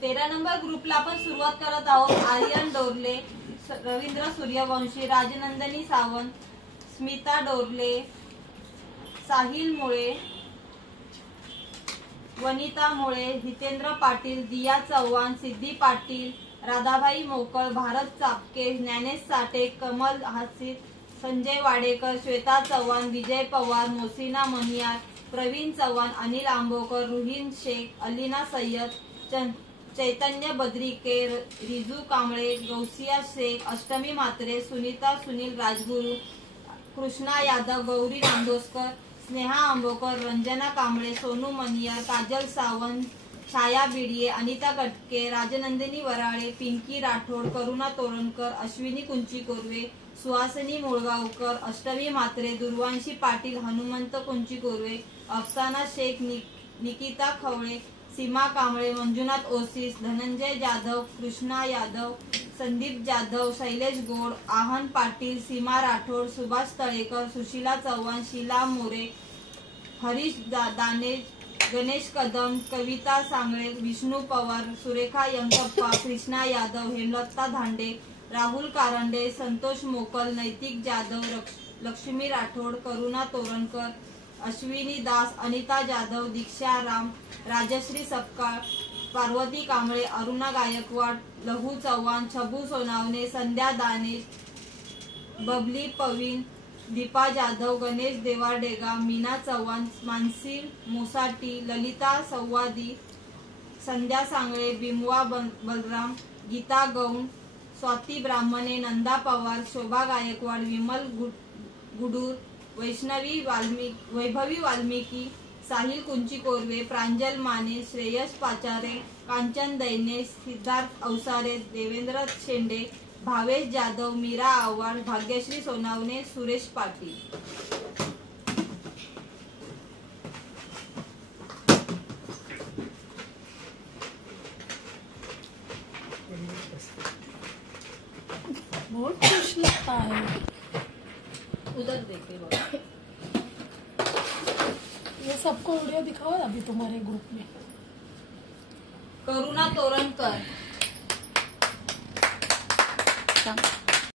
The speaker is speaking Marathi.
13 नंबर ग्रुपला आपण सुरुवात करत आहोत। आर्यन डोरले, रवींद्र सूर्यवंशी, राजनंदिनी सावंत, स्मिता डोरले, साहिल मुळे, वनिता मुळे, हितेंद्र पाटील, दिया चव्हाण, सिद्धी पाटील, राधाबाई मोकळ, भारत चापके, ज्ञानेश साठे, कमल हासिर, संजय वाडेकर, श्वेता चव्हाण, विजय पवार, मोसिना मनियार, प्रवीण चव्हाण, अनिल आंबोकर, रुहीन शेख, अलीना सय्यद, चैतन्य बद्रिके, रिजू कांबळे, गौसिया शेख, अष्टमी म्हात्रे, सुनीता सुनील राजगुरू, कृष्णा यादव, गौरी नांदोसकर, स्नेहा आंबोकर, रंजना कांबळे, सोनू मनियार, काजल सावंत, छाया बिडिये, अनिता कटके, राजनंदिनी वराळे, पिंकी राठोड, करुणा तोरणकर, अश्विनी कुंची कोरवे, सुहासिनी मुळगावकर, अष्टमी म्हात्रे, दुर्वांशी पाटील, हनुमंत कुंची कोरवे, अफसाना शेख, निकिता खवळे, सीमा कांबळे, मंजुनाथ ओसीस, धनंजय जाधव, कृष्णा यादव, संदीप जाधव, शैलेश गोड, आहन पाटील, सीमा राठोड, सुभाष तळेकर, सुशीला चव्हाण, शीला मोरे, हरीश दाने, गणेश कदम, कविता सांगळे, विष्णू पवार, सुरेखा यंकप्पा, कृष्णा यादव, हेमलता धांडे, राहुल कारंडे, संतोष मोकल, नैतिक जाधव, लक्ष्मी राठोड, करुणा तोरणकर, अश्विनी दास, अनिता जाधव, दीक्षा राम, राजश्री सपकाळ, पार्वती कांबळे, अरुणा गायकवाड, लहू चव्हाण, छबू सोनावणे, संध्या दाने, बबली पवीन, दीपा जाधव, गणेश देवाडेगा, मीना चव्हाण, मानसी मोसाटी, ललिता सव्वादी, संध्या सांगळे, बिमवा बलराम, गीता गौण, स्वाती ब्राह्मणे, नंदा पवार, शोभा गायकवाड, विमल गुडूर, वैभवी वाल्मिकी, साहिल कुंची कोरवे, प्रांजल माने, श्रेयस पाचारे, कांचन दैने, सिद्धार्थ अवसारे, देवेंद्र शेंडे, भावेश जाधव, मीरा आव्हाड, भाग्यश्री सोनावणे, सुरेश पाटील। बहुत खुश लगता है। उधर देखे बाबा, ये सबको वीडियो दिखाओ अभी तुम्हारे ग्रुप में। करुणा तोरणकर।